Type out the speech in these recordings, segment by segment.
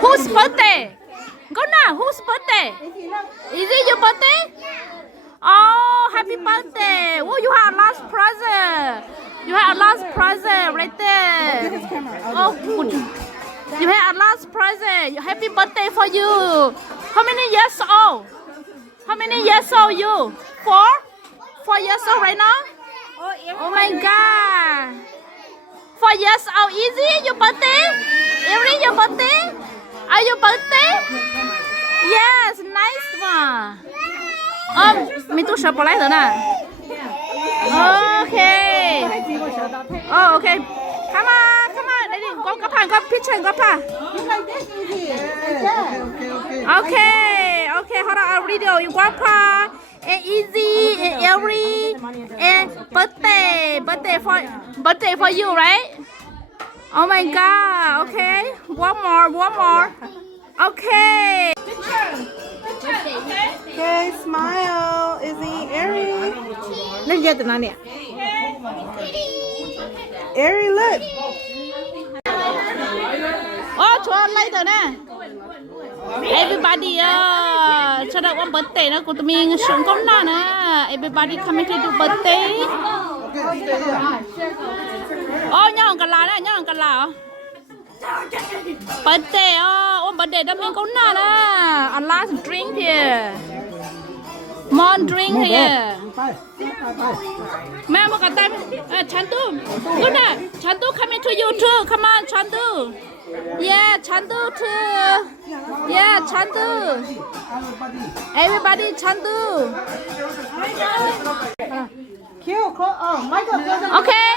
Whose birthday? Go now. Whose birthday? Is it your birthday? Oh, happy birthday! Oh, you have a last present. You have a last present right there. Oh, good. You have a last present. Happy birthday for you. How many years old? How many years old you? 4? 4 years old right now? Oh my God. 4 years old. Easy, your birthday? Every your birthday? Are your birthday? Yes, nice one. Mình tu sợ bỏ lại rồi nè. Okay. Oh, okay. Come on, come on. Đây đi, có phản, có picture, có phản. Okay, okay. Hold on, I'll video. You grandpa and easy and every and birthday for you, right? Oh my God. Okay. One more. Okay. Okay, smile. Izzy, Ari. Lên giờ tụi nó nè. Ari, look. Cho later nè. Everybody, cho đợi one birthday nó của tụi mình sống con nào nè. Everybody coming to do birthday. Nhau hàng cả lá nhau hàng cả lá. Birthday, birthday đó mình con nào nè. A last drink here. More drink here. Mẹ một cái tay. Chantu. Good nè. Chantu coming to you too. Come on, Chantu. Yeah, Chantu too. Yeah, Chantu. Everybody, Chantu. Okay.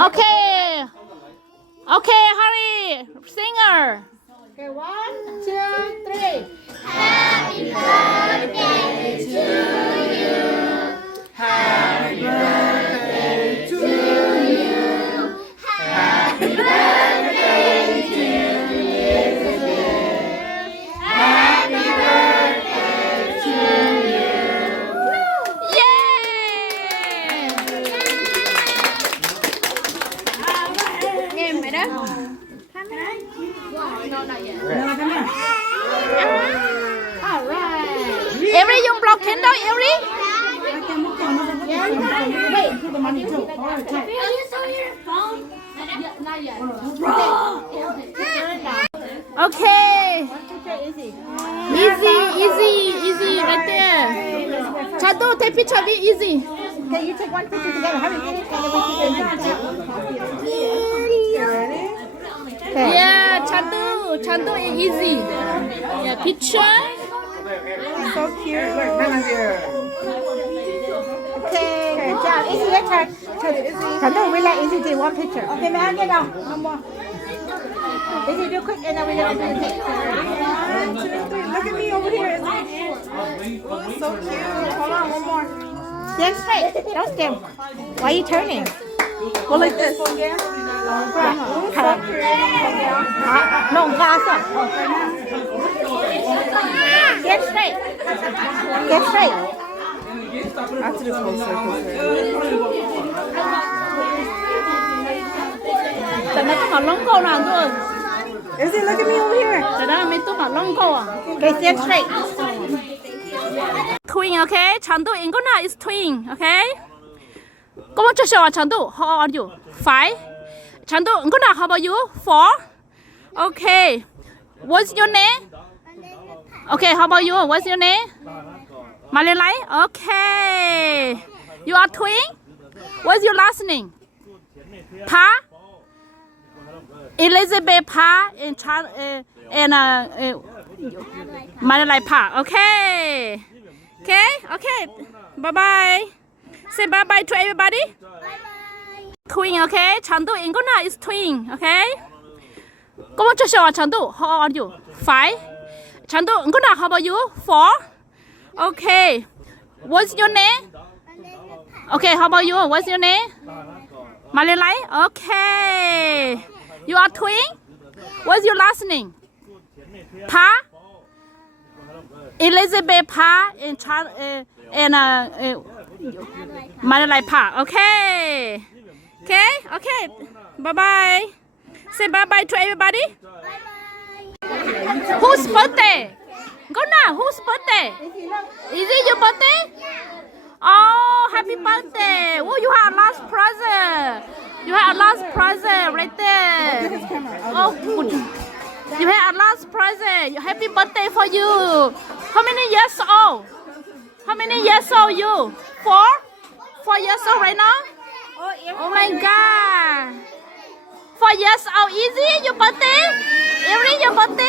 Okay. Okay, hurry. Singer. Okay, 1, 2, 3. Happy birthday to you. Happy birthday to you. Happy birthday to you. Happy birthday to you. Yay! Em mày đó. Every dùng block candle, every. Okay. Easy, right there. Chantu, take picture of it, easy. Okay, you take one picture together. Hurry, get it, and then we keep it. Yeah, Chantu is easy. Yeah, picture. So cute. Okay, good job. Izzy, your turn. Chandu, we let Izzy do one picture. Okay, may I get on? One more. Izzy, do quick, and then we're going to do the picture. 1, 2, 3. Look at me over here, Izzy. So cute. Hold on, one more. Stand straight. Don't stand. Why are you turning? Go like this. No, glass up. Get straight. Get straight. Actually, closer. Tại nó có cả lông câu nào thôi. Izzy, look at me over here. Tại đó mình tôi cả lông câu à. Okay, stand straight. Twin, okay? Chantu Ingona is twin, okay? Come on, Joshua, Chantu, how old are you? 5. Chantu Ingona, how about you? 4. Okay. What's your name? Okay, how about you? What's your name? Malalai? Okay. You are twin? What's your last name? Pa? Elizabeth Pa and Malalai Pa. Okay. Okay. Bye-bye. Say bye-bye to everybody. Twin, okay? Chantu Ingona is twin, okay? Come on, Joshua, Chantu, how old are you? 5. Chantu Ingona, how about you? 4. Okay. What's your name? Okay, how about you? What's your name? Malalai? Okay. You are twin? What's your last name? Pa? Elizabeth Pa and Malalai Pa. Okay. Bye bye. Say bye-bye to everybody. Whose birthday? Go now. Whose birthday? Is it your birthday? Oh, happy birthday. Oh, you have a last present. You have a last present right there. Oh, good. You have a last present. Happy birthday for you. How many years old? How many years old you? 4? 4 years old right now? Oh my God. 4 years old. Easy, your birthday? Every your birthday?